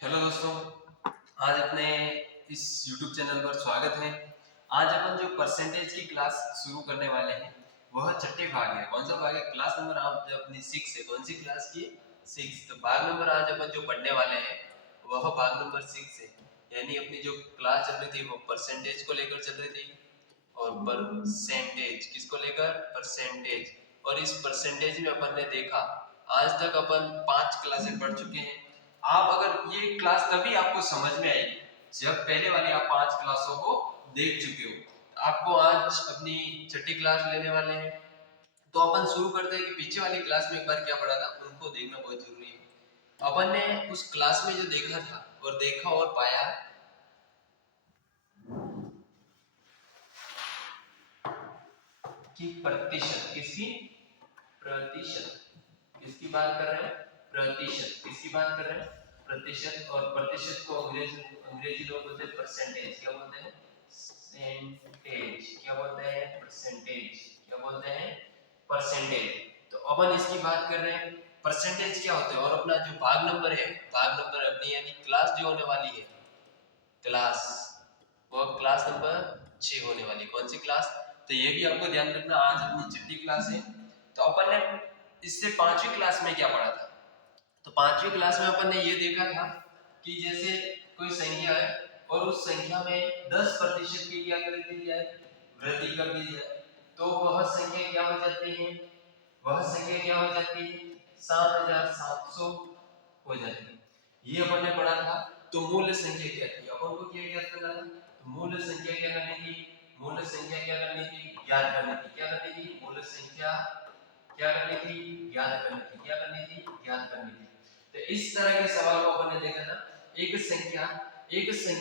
Hello दोस्तों, आज अपने इस YouTube चैनल पर स्वागत है। आज अपन जो परसेंटेज की क्लास शुरू करने वाले हैं वह छठे भाग है। कौन सा भाग है? क्लास नंबर आप जो अपनी 6 है। कौन सी क्लास की? 6। तो भाग नंबर आज अपन जो पढ़ने वाले हैं वह भाग नंबर 6 है। यानी अपनी जो क्लास चल रही थी वो परसेंटेज को लेकर चल रही थी और परसेंटेज किसको लेकर? परसेंटेज। और इस परसेंटेज में अपन ने देखा आज तक अपन 5 क्लासें पढ़ चुके हैं। आप अगर ये क्लास तभी आपको समझ में आएगी जब पहले वाली आप 5 क्लासों को देख चुके हो। आपको आज अपनी छठी क्लास लेने वाले हैं, तो अपन शुरू करते हैं कि पीछे वाली क्लास में एक बार क्या पढ़ा था उनको देखना बहुत जरूरी है। अपन ने उस क्लास में जो देखा था और देखा और पाया कि प्रतिशत किसकी? प्रतिशत किसकी बात कर रहे हैं? प्रतिशत किसकी बात कर रहे हैं? प्रतिशत। और प्रतिशत को अंग्रेजी लोग बोलते हैं परसेंटेज। क्या बोलते हैं? परसेंटेज। क्या बोलते हैं? परसेंटेज। क्या बोलते हैं? परसेंटेज। तो अपन इसकी बात कर रहे हैं परसेंटेज क्या होते हैं। और अपना जो भाग नंबर है, भाग नंबर अपनी यानी क्लास जो होने वाली है, क्लास, वो क्लास नंबर 6 होने वाली। कौन सी क्लास? तो ये भी आपको ध्यान रखना, आज अपनी छठी क्लास है। तो अपन ने इससे 5वीं क्लास में क्या पढ़ा था? तो 5वीं क्लास में अपन ने ये देखा था कि जैसे कोई संख्या है और उस संख्या में 10% की क्या कर दी जाए? वृद्धि कर दी जाए, तो वह संख्या क्या हो जाती है? वह संख्या क्या हो जाती है? 7700 हो जाती है। ये अपन ने पढ़ा था। तो मूल संख्या क्या थी? अपन को क्या ज्ञात करना था? तो मूल संख्या क्या करनी थी? मूल संख्या क्या करनी थी? ज्ञात करनी थी। क्या करनी थी? मूल संख्या क्या करनी थी? ज्ञात करनी थी। क्या करनी थी? ज्ञात करनी थी। तो इस तरह के सवाल को अपन ने देखा था। एक संख्या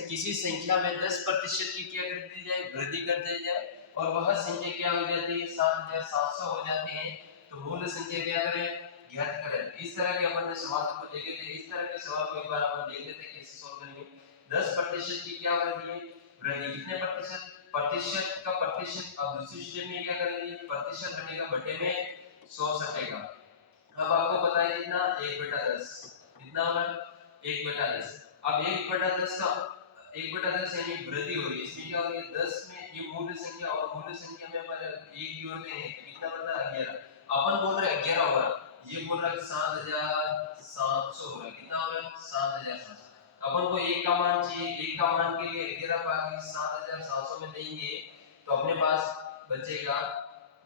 किसी संख्या में 10% की क्या कर दी जाए? वृद्धि कर दी जाए और वह संख्या क्या हो जाती है? 7700 हो जाती है। तो मूल संख्या क्या करें? ज्ञात करें। इस तरह के अपन ने सवाल को देखे थे। इस तरह के सवाल को एक बार अपन देख लेते हैं कैसे सॉल्व करेंगे। 10% की क्या वृद्धि है? वृद्धि कितने प्रतिशत? प्रतिशत का प्रतिशत। अब दूसरी स्टेप में क्या करेंगे? प्रतिशत बनेगा बटे में 100 सटेगा। अब आपको पता है कितना? 1/10। कितना होगा? 1/10। अब 1/10 का 1/10 यानी वृद्धि हो रही है। इसमें क्या हो रही है? 10 में ये मूल संख्या और मूल संख्या में अपन 1 जोड़ते हैं तो कितना बनता है? 11। अपन बोल रहे हैं 11 हो रहा है, ये बोल रहा है 7700 हो रहा है। कितना हो रहा है? 7700। अपन को एक का मान चाहिए। एक का मान के लिए 11 भाग 7700 में देंगे तो अपने पास बचेगा,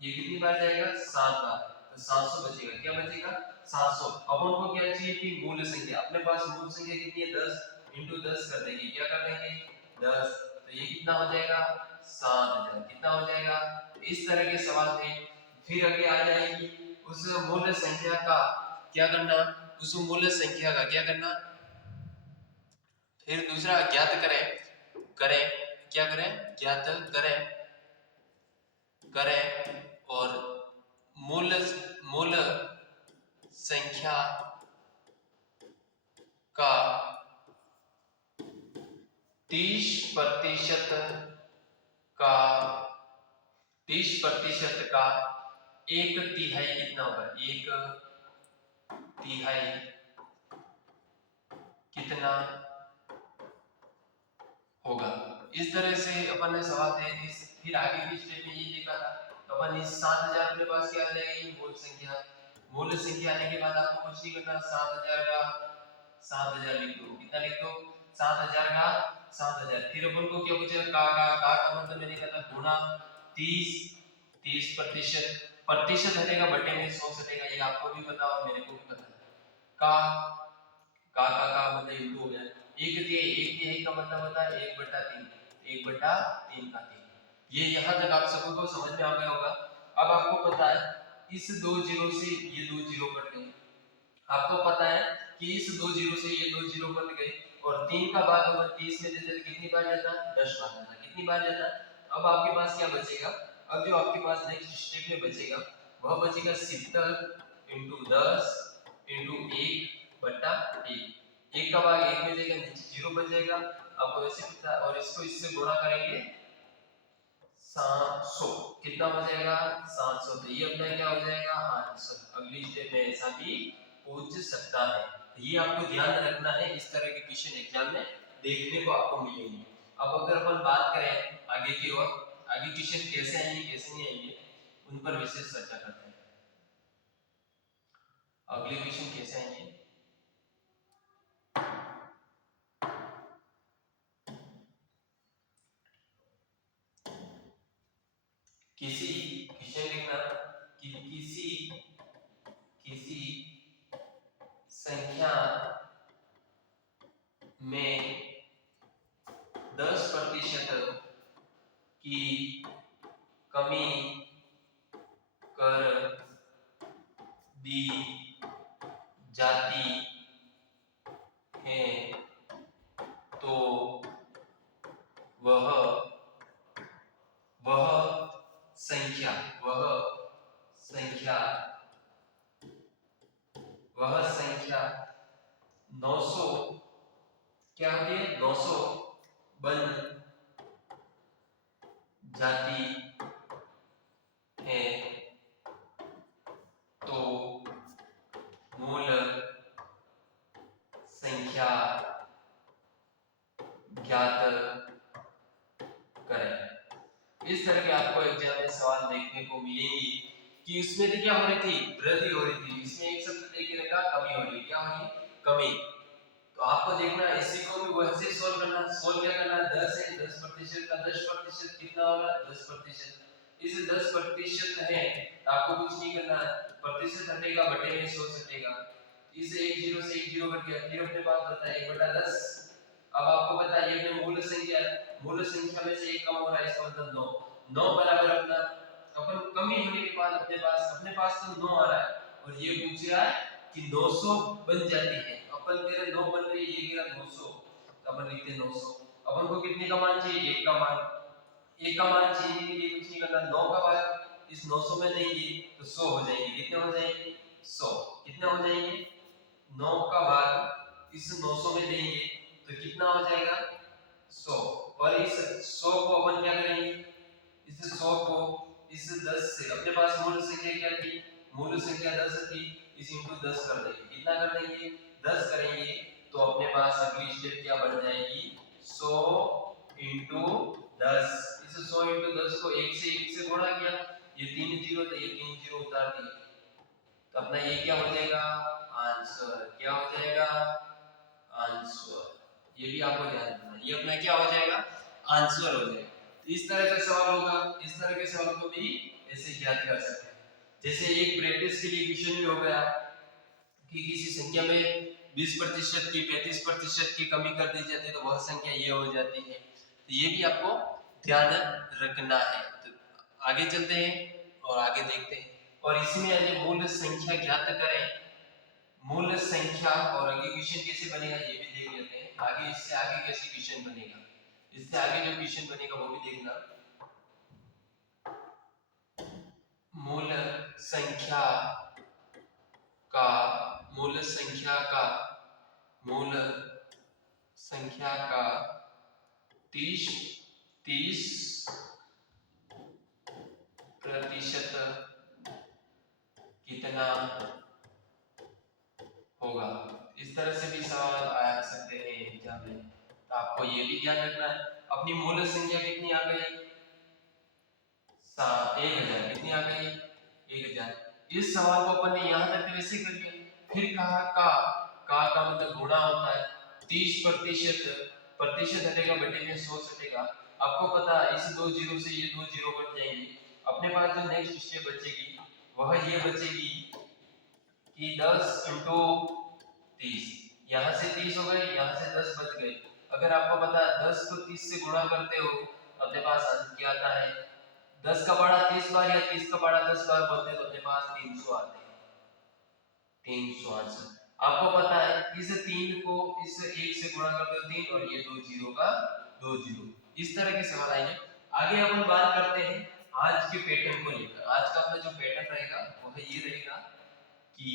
ये कितनी बार जाएगा? 7 बार। तो 700 बचेगा। क्या बचेगा? 700। अपन को क्या चाहिए थी? मूल संख्या। अपने पास मूल संख्या कितनी है? 10 इंटू 10 कर देंगे। क्या कर देंगे? 10। तो ये कितना हो जाएगा? 7000। कितना हो जाएगा? इस तरह के सवाल थे। फिर आगे आ जाएगी उस मूल संख्या का क्या करना? उस मूल संख्या का क्या करना? फिर दूसरा ज्ञात करें। करें क्या करें? ज्ञात करें। करें और मूल मूल संख्या का 30% का 30% का 1/3 कितना होगा? 1/3 कितना होगा? इस तरह से अपन ने सवाल दे दी। फिर आगे की स्टेप में ये देखा था। तो अपन इस 7000 अपने पास क्या आ जाएगी? मूल संख्या। मूल संख्या आने के बाद आपको कुछ नहीं करना। 7000 का 7000 लिख दो। कितना लिख दो? 7000 का 7000। फिर अपन को क्या बचेगा? का मतलब मैंने कहा था गुणा 30। 30% प्रतिशत हटेगा बटे में 100 सटेगा। ये आपको भी पता और मेरे को भी पता है। का मतलब इंटू हो गया। एक तिहाई का मतलब होता है 1/3। 1/3 का 3। ये यहाँ तक आप सबको समझ में आ गया होगा। अब आपको पता है इस दो जीरो से ये दो जीरो कट गए। आपको पता है कि इस दो जीरो से ये दो जीरो कट गए और 3 का भाग अगर 30 में देते तो कितनी बार जाता? 10 बार जाता। कितनी बार जाता? अब आपके पास क्या बचेगा? अब जो आपके पास नेक्स्ट स्टेप में बचेगा वह बचेगा 70 इंटू 10 इंटू 1/1। 1 का भाग 1 में जाएगा, नीचे 0 बच जाएगा। आपको वैसे पता है और इसको इससे गुणा करेंगे 700। कितना हो जाएगा? 700। तो ये अपना क्या हो जाएगा? आंसर। अगली स्टेप में ऐसा भी पूछ सकता है। ये आपको ध्यान रखना है, इस तरह के क्वेश्चन एग्जाम में देखने को आपको मिलेंगे। अब अगर अपन बात करें आगे की ओर, आगे क्वेश्चन कैसे आएंगे कैसे नहीं आएंगे उन पर विशेष चर्चा करते हैं। अगले क्वेश्चन कैसे आएंगे, किसी क्वेश्चन लिखना कि किसी संख्या में 10% की कमी कर दी जाती है तो वह संख्या वह संख्या 900 क्या होती है, 900 बन जाती है तो मूल संख्या ज्ञात करें। इस तरह के आपको एग्जाम में सवाल देखने को मिलेंगे कि उसमें तो क्या हो रही थी, वृद्धि हो रही थी, इसमें एक शब्द देखिए रखा कमी हो रही, क्या हो रही कमी। तो आपको देखना इसी को भी वैसे सोल्व करना, सोल्व क्या करना, 10 है 10% का 10% कितना होगा 10%। इस 10% है आपको कुछ नहीं करना, प्रतिशत हटेगा बटे में 100 हटेगा, इस 1 0 से 1 0 कट गया, फिर अपने पास बचा 1/10। अब आपको पता है ये मूल संख्या में से एक कम हो रहा है, इसका मतलब 9 बराबर अपना अपन कमी होने के बाद अपने पास तो 9 आ रहा है और ये पूछ रहा है कि 900 बन जाती है, अपन कह रहे 9 बन रही है, ये कह रहा 900, तो अपन लिखते हैं 900। अपन को कितने का मान चाहिए, एक का मान, एक का मान चाहिए के लिए कुछ नहीं करना, 9 का भाग इस 900 में देंगे तो 100 हो जाएंगे, कितने हो जाएंगे 100, कितने हो जाएंगे 9 का भाग इस 900 में देंगे तो कितना हो जाएगा 100। और इस 100 को अपन क्या करेंगे, इस 100 को इस 10 से, अपने पास मूल संख्या क्या थी, मूल संख्या 10 थी, इस इंटू 10 कर देंगे, कितना कर देंगे 10 करेंगे तो अपने पास अगली स्टेप क्या बन जाएगी 100 इंटू 10। इस 100 इंटू 10 को 1 से गुणा किया, ये 3 जीरो थे, ये 3 जीरो उतार दिए, तो अपना ये क्या हो जाएगा आंसर, क्या हो जाएगा आंसर। ये भी आपको ध्यान रखना, ये अपना क्या हो जाएगा आंसर हो जाएगा। तो इस तरह का सवाल होगा, इस तरह के सवाल को भी ऐसे याद कर सकते हैं। जैसे एक प्रैक्टिस के लिए क्वेश्चन भी हो गया कि किसी संख्या में 20% की 35% की कमी कर दी जाती है तो वह संख्या ये हो जाती है, तो ये भी आपको ध्यान रखना है। तो आगे चलते हैं और आगे देखते हैं, और इसमें आगे मूल संख्या ज्ञात करें, मूल संख्या और आगे क्वेश्चन कैसे बनेगा ये भी देख लेते हैं। आगे इससे आगे कैसे क्वेश्चन बनेगा, इससे आगे जो क्वेश्चन बनेगा वो भी देखना। मूल संख्या का मूल संख्या का 30% कितना होगा। इस तरह से भी सवाल आ सकते हैं एग्जाम में, तो आपको ये भी ध्यान रखना है। अपनी मूल संख्या कितनी आ गई 1000, कितनी आ गई 1000। इस सवाल को अपन ने यहाँ तक वैसे कर लिया, फिर कहा का मतलब गुणा होता है, 30% प्रतिशत हटेगा बटे में 100 हटेगा। आपको पता है इस 2 जीरो से ये 2 जीरो कट जाएंगे, अपने पास जो नेक्स्ट स्टेप बचेगी वह ये बचेगी कि 10 इंटू 30, यहाँ से 30 हो गए, यहाँ से 10 बच गए। अगर आपको पता है 10 को 30 से गुणा करते हो अपने पास आंसर क्या आता है, 10 का पारा 30 बार या 30 का पारा 10 बार बोलते हैं तो अपने पास 300 आते हैं, 300 आंसर। आपको पता है इस 3 को इस 1 से गुणा कर दो 3 और ये 2 जीरो का 2 जीरो। इस तरह के सवाल आएंगे। आगे अपन बात करते हैं आज के पैटर्न को लेकर। आज का अपना जो पैटर्न रहेगा वो ये रहेगा कि